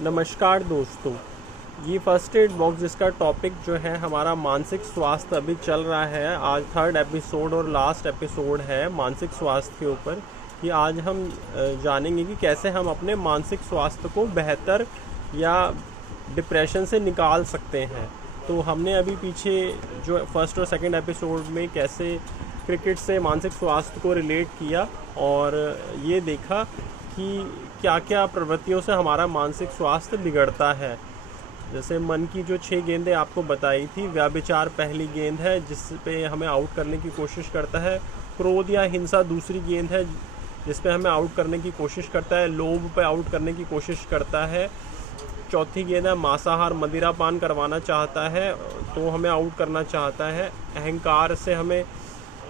नमस्कार दोस्तों, ये फर्स्ट एड बॉक्स जिसका टॉपिक जो है हमारा मानसिक स्वास्थ्य अभी चल रहा है। आज थर्ड एपिसोड और लास्ट एपिसोड है मानसिक स्वास्थ्य के ऊपर। कि आज हम जानेंगे कि कैसे हम अपने मानसिक स्वास्थ्य को बेहतर या डिप्रेशन से निकाल सकते हैं। तो हमने अभी पीछे जो फर्स्ट और सेकंड एपिसोड में कैसे क्रिकेट से मानसिक स्वास्थ्य को रिलेट किया और ये देखा कि क्या क्या प्रवृत्तियों से हमारा मानसिक स्वास्थ्य बिगड़ता है। जैसे मन की जो 6 गेंदें आपको बताई थी, व्यभिचार पहली गेंद है जिस पे हमें आउट करने की कोशिश करता है। क्रोध या हिंसा दूसरी गेंद है जिस पे हमें आउट करने की कोशिश करता है। लोभ पे आउट करने की कोशिश करता है। चौथी गेंद है मांसाहार, मदिरापान करवाना चाहता है तो हमें आउट करना चाहता है। अहंकार से हमें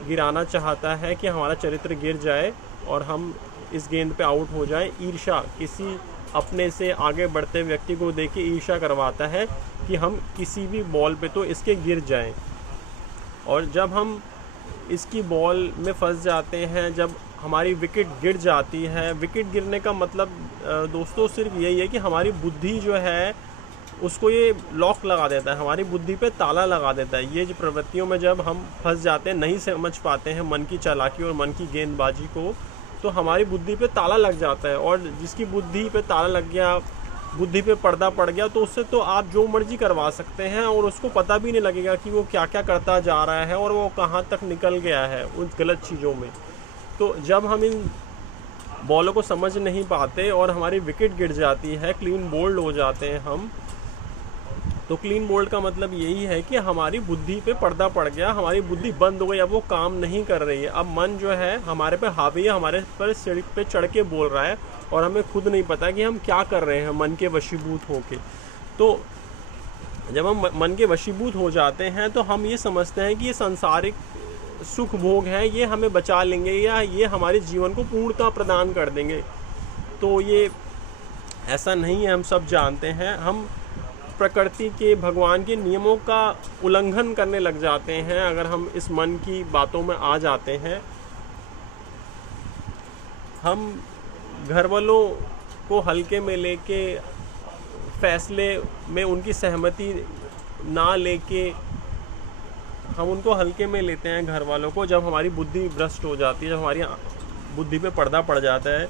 गिराना चाहता है कि हमारा चरित्र गिर जाए और हम इस गेंद पे आउट हो जाएं। ईर्ष्या, किसी अपने से आगे बढ़ते व्यक्ति को देख के ईर्ष्या करवाता है कि हम किसी भी बॉल पे तो इसके गिर जाएं। और जब हम इसकी बॉल में फंस जाते हैं, जब हमारी विकेट गिर जाती है, विकेट गिरने का मतलब दोस्तों सिर्फ यही है कि हमारी बुद्धि जो है उसको ये लॉक लगा देता है, हमारी बुद्धि पे ताला लगा देता है। ये जो प्रवृत्तियों में जब हम फंस जाते हैं, नहीं समझ पाते हैं मन की चालाकी और मन की गेंदबाजी को, तो हमारी बुद्धि पे ताला लग जाता है। और जिसकी बुद्धि पे ताला लग गया, बुद्धि पे पर्दा पड़ गया, तो उससे तो आप जो मर्जी करवा सकते हैं और उसको पता भी नहीं लगेगा कि वो क्या क्या करता जा रहा है और वो कहाँ तक निकल गया है उन गलत चीज़ों में। तो जब हम इन बॉलों को समझ नहीं पाते और हमारी विकेट गिर जाती है, क्लीन बोल्ड हो जाते हैं हम, तो क्लीन बोल्ड का मतलब यही है कि हमारी बुद्धि पे पर्दा पड़ गया, हमारी बुद्धि बंद हो गई, अब वो काम नहीं कर रही है। अब मन जो है हमारे पे हावी है, हमारे पर सिर पे चढ़ के बोल रहा है और हमें खुद नहीं पता कि हम क्या कर रहे हैं मन के वशीभूत होके। तो जब हम मन के वशीभूत हो जाते हैं तो हम ये समझते हैं कि ये सांसारिक सुख भोग है, ये हमें बचा लेंगे या ये हमारे जीवन को पूर्णता प्रदान कर देंगे। तो ये ऐसा नहीं है, हम सब जानते हैं। हम प्रकृति के, भगवान के नियमों का उल्लंघन करने लग जाते हैं अगर हम इस मन की बातों में आ जाते हैं। हम घर वालों को हल्के में लेके, फैसले में उनकी सहमति ना लेके हम उनको हल्के में लेते हैं घर वालों को। जब हमारी बुद्धि भ्रष्ट हो जाती है, जब हमारी बुद्धि पे पर्दा पड़ जाता है,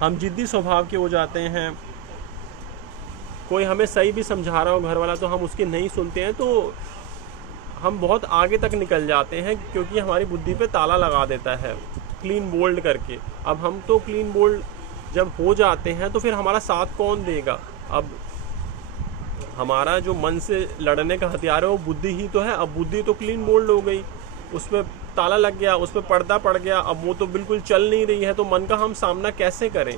हम जिद्दी स्वभाव के हो जाते हैं। कोई हमें सही भी समझा रहा हो घर वाला तो हम उसकी नहीं सुनते हैं, तो हम बहुत आगे तक निकल जाते हैं क्योंकि हमारी बुद्धि पे ताला लगा देता है क्लीन बोल्ड करके। अब हम तो क्लीन बोल्ड जब हो जाते हैं तो फिर हमारा साथ कौन देगा? अब हमारा जो मन से लड़ने का हथियार है वो बुद्धि ही तो है। अब बुद्धि तो क्लीन बोल्ड हो गई, उस पर ताला लग गया, उस पर पर्दा पड़ गया, अब वो तो बिल्कुल चल नहीं रही है। तो मन का हम सामना कैसे करें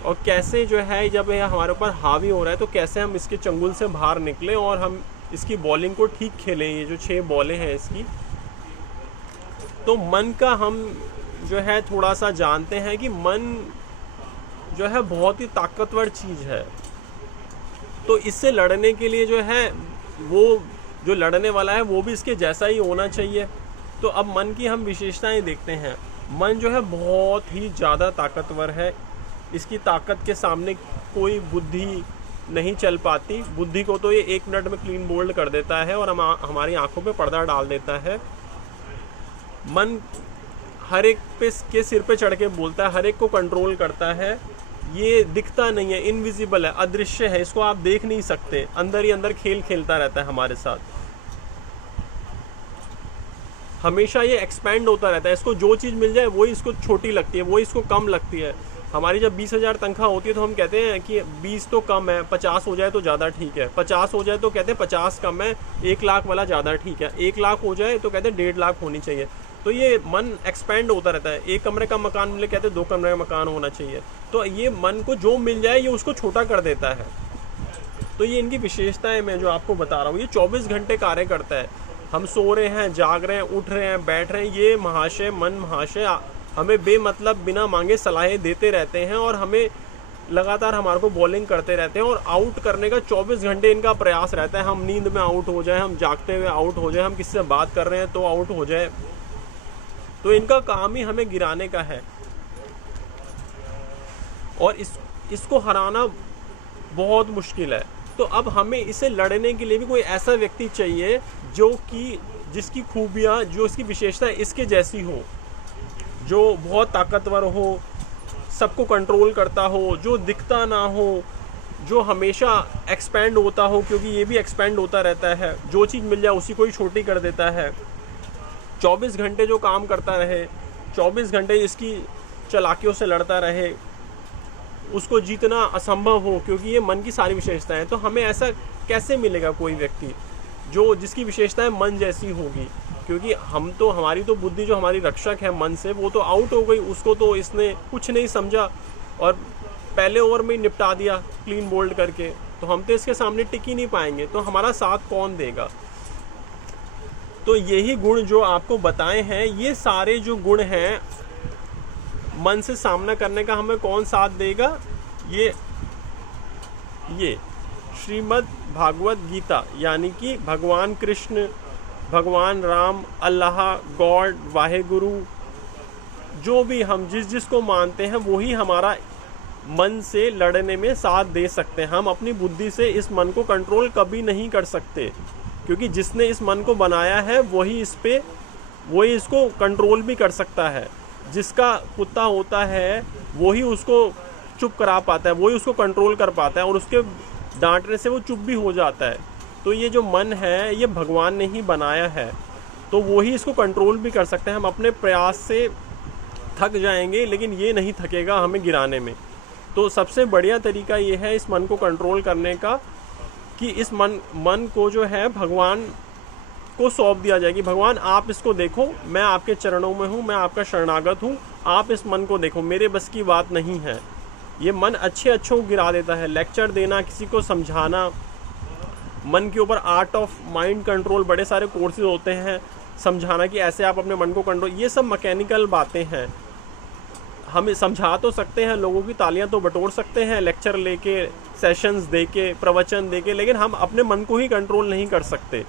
और कैसे जो है जब यह हमारे ऊपर हावी हो रहा है तो कैसे हम इसके चंगुल से बाहर निकलें और हम इसकी बॉलिंग को ठीक खेलें। ये जो 6 बॉलें हैं इसकी, तो मन का हम जो है थोड़ा सा जानते हैं कि मन जो है बहुत ही ताकतवर चीज़ है। तो इससे लड़ने के लिए जो है वो जो लड़ने वाला है वो भी इसके जैसा ही होना चाहिए। तो अब मन की हम विशेषताएं देखते हैं। मन जो है बहुत ही ज़्यादा ताकतवर है, इसकी ताकत के सामने कोई बुद्धि नहीं चल पाती। बुद्धि को तो ये 1 मिनट में क्लीन बोल्ड कर देता है और हमारी आंखों पे पर्दा डाल देता है। मन हर एक के सिर पे चढ़ के बोलता है, हर एक को कंट्रोल करता है। ये दिखता नहीं है, इनविजिबल है, अदृश्य है, इसको आप देख नहीं सकते, अंदर ही अंदर खेल खेलता रहता है हमारे साथ। हमेशा ये एक्सपैंड होता रहता है, इसको जो चीज़ मिल जाए वही इसको छोटी लगती है, वही इसको कम लगती है। हमारी जब 20,000 तनख्वाह होती है तो हम कहते हैं कि 20 तो कम है, 50 हो जाए तो ज़्यादा ठीक है। 50 हो जाए तो कहते हैं 50 कम है, 1 लाख वाला ज़्यादा ठीक है। 1 लाख हो जाए तो कहते हैं 1.5 लाख होनी चाहिए। तो ये मन एक्सपैंड होता रहता है। 1 कमरे का मकान मिले कहते हैं 2 कमरे का मकान होना चाहिए। तो ये मन को जो मिल जाए ये उसको छोटा कर देता है। तो ये इनकी विशेषताएं मैं जो आपको बता रहा हूँ, ये 24 घंटे कार्य करता है। हम सो रहे हैं, जाग रहे हैं, उठ रहे हैं, बैठ रहे हैं, ये महाशय, मन महाशय हमें बेमतलब बिना मांगे सलाहें देते रहते हैं और हमें लगातार हमारे को बॉलिंग करते रहते हैं और आउट करने का 24 घंटे इनका प्रयास रहता है। हम नींद में आउट हो जाए, हम जागते हुए आउट हो जाए, हम किसी से बात कर रहे हैं तो आउट हो जाए। तो इनका काम ही हमें गिराने का है। और इसको हराना बहुत मुश्किल है। तो अब हमें इसे लड़ने के लिए भी कोई ऐसा व्यक्ति चाहिए जो कि जिसकी खूबियाँ, जो इसकी विशेषता इसके जैसी हो, जो बहुत ताकतवर हो, सबको कंट्रोल करता हो, जो दिखता ना हो, जो हमेशा एक्सपैंड होता हो, क्योंकि ये भी एक्सपैंड होता रहता है, जो चीज़ मिल जाए उसी को ही छोटी कर देता है, 24 घंटे जो काम करता रहे, 24 घंटे इसकी चालाकियों से लड़ता रहे, उसको जीतना असंभव हो, क्योंकि ये मन की सारी विशेषताएं। तो हमें ऐसा कैसे मिलेगा कोई व्यक्ति जो जिसकी विशेषताएं मन जैसी होगी, क्योंकि हम तो, हमारी तो बुद्धि जो हमारी रक्षक है मन से, वो तो आउट हो गई, उसको तो इसने कुछ नहीं समझा और पहले ओवर में ही निपटा दिया क्लीन बोल्ड करके। तो हम तो इसके सामने टिक ही नहीं पाएंगे, तो हमारा साथ कौन देगा। तो यही गुण जो आपको बताए हैं, ये सारे जो गुण हैं मन से सामना करने का, हमें कौन साथ देगा। ये श्रीमद् भागवत गीता, यानी कि भगवान कृष्ण, भगवान राम, अल्लाह, गॉड, वाहेगुरु, जो भी हम जिसको मानते हैं वही हमारा मन से लड़ने में साथ दे सकते हैं। हम अपनी बुद्धि से इस मन को कंट्रोल कभी नहीं कर सकते, क्योंकि जिसने इस मन को बनाया है वही इसको कंट्रोल भी कर सकता है। जिसका कुत्ता होता है वही उसको चुप करा पाता है, वही उसको कंट्रोल कर पाता है, और उसके डांटने से वो चुप भी हो जाता है। तो ये जो मन है ये भगवान ने ही बनाया है, तो वही इसको कंट्रोल भी कर सकते हैं। हम अपने प्रयास से थक जाएंगे लेकिन ये नहीं थकेगा हमें गिराने में। तो सबसे बढ़िया तरीका ये है इस मन को कंट्रोल करने का, कि इस मन को जो है भगवान को सौंप दिया जाए कि भगवान आप इसको देखो, मैं आपके चरणों में हूँ, मैं आपका शरणागत हूँ, आप इस मन को देखो, मेरे बस की बात नहीं है। ये मन अच्छे को गिरा देता है। लेक्चर देना, किसी को समझाना, मन के ऊपर आर्ट ऑफ माइंड कंट्रोल, बड़े सारे कोर्सेज होते हैं, समझाना कि ऐसे आप अपने मन को कंट्रोल, ये सब मैकेनिकल बातें हैं। हम समझा तो सकते हैं, लोगों की तालियां तो बटोर सकते हैं लेक्चर लेके, सेशंस देके, प्रवचन देके, लेकिन हम अपने मन को ही कंट्रोल नहीं कर सकते।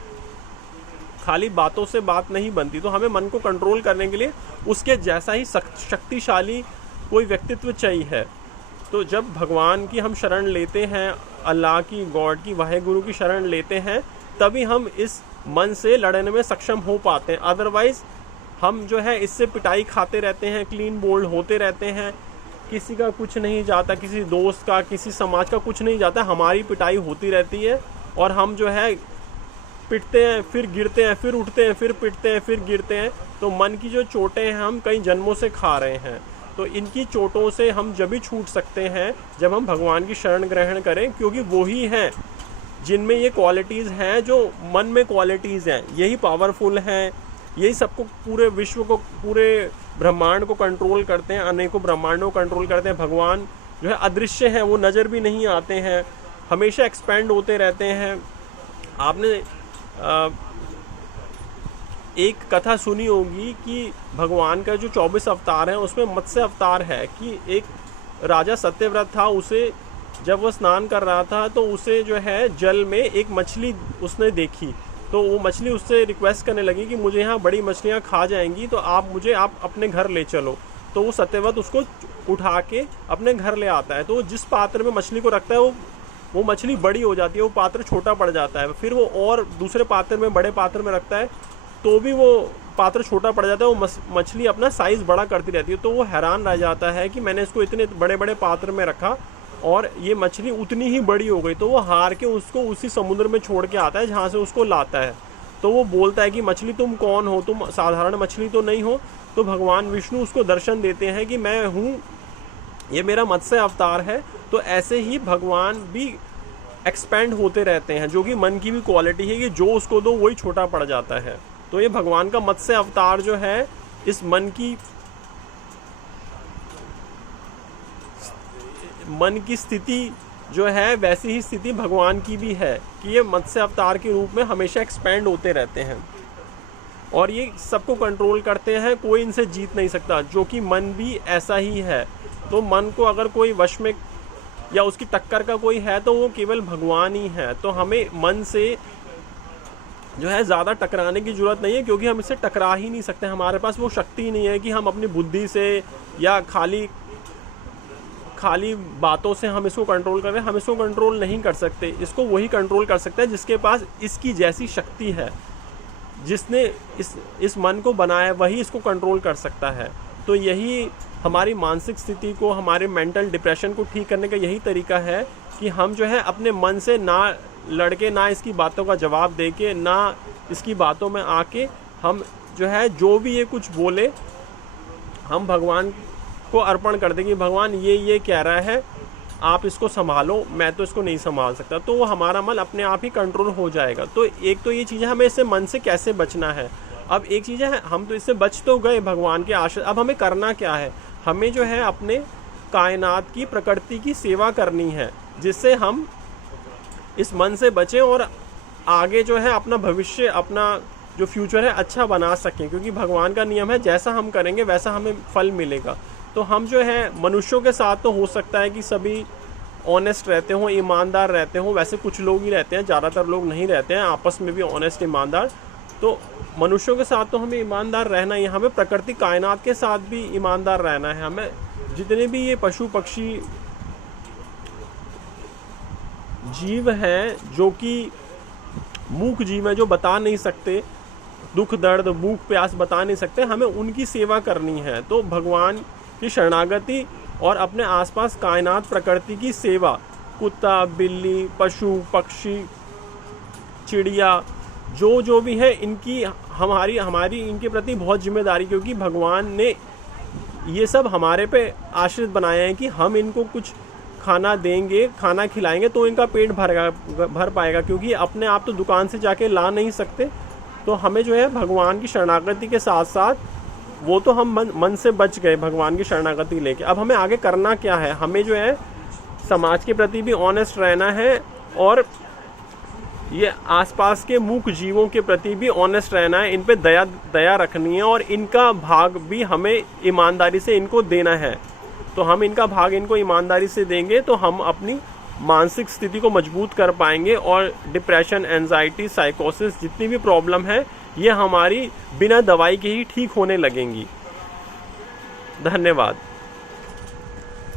खाली बातों से बात नहीं बनती। तो हमें मन को कंट्रोल करने के लिए उसके जैसा ही शक्तिशाली कोई व्यक्तित्व चाहिए है। तो जब भगवान की हम शरण लेते हैं, अल्लाह की, गॉड की, वाहेगुरु की शरण लेते हैं, तभी हम इस मन से लड़ने में सक्षम हो पाते हैं। अदरवाइज हम जो है इससे पिटाई खाते रहते हैं, क्लीन बोल्ड होते रहते हैं, किसी का कुछ नहीं जाता, किसी दोस्त का, किसी समाज का कुछ नहीं जाता, हमारी पिटाई होती रहती है और हम जो है पिटते हैं, फिर गिरते हैं, फिर उठते हैं, फिर पिटते हैं, फिर गिरते हैं। तो मन की जो चोटें हैं हम कई जन्मों से खा रहे हैं। तो इनकी चोटों से हम जब भी छूट सकते हैं जब हम भगवान की शरण ग्रहण करें, क्योंकि वही हैं जिनमें ये क्वालिटीज़ हैं जो मन में क्वालिटीज़ हैं, यही पावरफुल हैं, यही सबको, पूरे विश्व को, पूरे ब्रह्मांड को कंट्रोल करते हैं, अनेकों ब्रह्मांडों को कंट्रोल करते हैं। भगवान जो है अदृश्य हैं, वो नज़र भी नहीं आते हैं, हमेशा एक्सपेंड होते रहते हैं। आपने एक कथा सुनी होगी कि भगवान का जो 24 अवतार हैं उसमें मत्स्य अवतार है, कि एक राजा सत्यव्रत था, उसे जब वो स्नान कर रहा था तो उसे जो है जल में एक मछली उसने देखी। तो वो मछली उससे रिक्वेस्ट करने लगी कि मुझे यहाँ बड़ी मछलियाँ खा जाएंगी, तो आप अपने घर ले चलो। तो वो सत्यव्रत उसको उठा के अपने घर ले आता है। तो जिस पात्र में मछली को रखता है वो मछली बड़ी हो जाती है, वो पात्र छोटा पड़ जाता है। फिर वो और दूसरे पात्र में, बड़े पात्र में रखता है, तो भी वो पात्र छोटा पड़ जाता है, वो मछली अपना साइज़ बड़ा करती रहती है। तो वो हैरान रह जाता है कि मैंने इसको इतने बड़े बड़े पात्र में रखा और ये मछली उतनी ही बड़ी हो गई। तो वो हार के उसको उसी समुद्र में छोड़ के आता है जहाँ से उसको लाता है। तो वो बोलता है कि मछली तुम कौन हो, तुम साधारण मछली तो नहीं हो। तो भगवान विष्णु उसको दर्शन देते हैं कि मैं हूँ, ये मेरा मत्स्य अवतार है। तो ऐसे ही भगवान भी एक्सपेंड होते रहते हैं, जो कि मन की भी क्वालिटी है कि जो उसको दो वही छोटा पड़ जाता है। तो ये भगवान का मत्स्य अवतार जो है, इस मन की स्थिति जो है वैसी ही स्थिति भगवान की भी है कि ये मत्स्य अवतार के रूप में हमेशा एक्सपेंड होते रहते हैं और ये सबको कंट्रोल करते हैं, कोई इनसे जीत नहीं सकता। जो कि मन भी ऐसा ही है। तो मन को अगर कोई वश में या उसकी टक्कर का कोई है तो वो केवल भगवान ही है। तो हमें मन से जो है ज़्यादा टकराने की ज़रूरत नहीं है, क्योंकि हम इससे टकरा ही नहीं सकते। हमारे पास वो शक्ति नहीं है कि हम अपनी बुद्धि से या खाली बातों से हम इसको कंट्रोल कर रहे हैं, हम इसको कंट्रोल नहीं कर सकते। इसको वही कंट्रोल कर सकता है जिसके पास इसकी जैसी शक्ति है, जिसने इस मन को बनाया वही इसको कंट्रोल कर सकता है। तो यही हमारी मानसिक स्थिति को, हमारे मेंटल डिप्रेशन को ठीक करने का यही तरीका है कि हम जो है अपने मन से ना लड़के, ना इसकी बातों का जवाब दे के, ना इसकी बातों में आके हम जो है जो भी ये कुछ बोले हम भगवान को अर्पण कर दें कि भगवान ये कह रहा है, आप इसको संभालो, मैं तो इसको नहीं संभाल सकता। तो वो हमारा मन अपने आप ही कंट्रोल हो जाएगा। तो एक तो ये चीज़ है, हमें इससे मन से कैसे बचना है। अब एक चीज़ है, हम तो इससे बच तो गए भगवान के आश्रय, अब हमें करना क्या है, हमें जो है अपने कायनात की, प्रकृति की सेवा करनी है, जिससे हम इस मन से बचें और आगे जो है अपना भविष्य, अपना जो फ्यूचर है अच्छा बना सकें। क्योंकि भगवान का नियम है, जैसा हम करेंगे वैसा हमें फल मिलेगा। तो हम जो है मनुष्यों के साथ तो हो सकता है कि सभी ऑनेस्ट रहते हों, ईमानदार रहते हों, वैसे कुछ लोग ही रहते हैं, ज़्यादातर लोग नहीं रहते हैं आपस में भी ऑनेस्ट, ईमानदार। तो मनुष्यों के साथ तो हमें ईमानदार रहना ही है, हमें प्रकृति कायनात के साथ भी ईमानदार रहना है। हमें जितने भी ये पशु पक्षी जीव हैं, जो कि मूक जीव हैं, जो बता नहीं सकते दुख दर्द, भूख प्यास बता नहीं सकते, हमें उनकी सेवा करनी है। तो भगवान की शरणागति और अपने आसपास कायनात प्रकृति की सेवा, कुत्ता, बिल्ली, पशु पक्षी, चिड़िया, जो भी है, इनकी हमारी इनके प्रति बहुत जिम्मेदारी, क्योंकि भगवान ने ये सब हमारे पे आश्रित बनाए हैं कि हम इनको कुछ खाना देंगे, खाना खिलाएंगे तो इनका पेट भर पाएगा। क्योंकि अपने आप तो दुकान से जाके ला नहीं सकते। तो हमें जो है भगवान की शरणागति के साथ साथ, वो तो हम मन से बच गए भगवान की शरणागति लेके, अब हमें आगे करना क्या है, हमें जो है समाज के प्रति भी ऑनेस्ट रहना है और ये आसपास के मूक जीवों के प्रति भी ऑनेस्ट रहना है, इन पे दया रखनी है और इनका भाग भी हमें ईमानदारी से इनको देना है। तो हम इनका भाग इनको ईमानदारी से देंगे तो हम अपनी मानसिक स्थिति को मजबूत कर पाएंगे और डिप्रेशन, एंजाइटी, साइकोसिस, जितनी भी प्रॉब्लम है ये हमारी बिना दवाई के ही ठीक होने लगेंगी। धन्यवाद।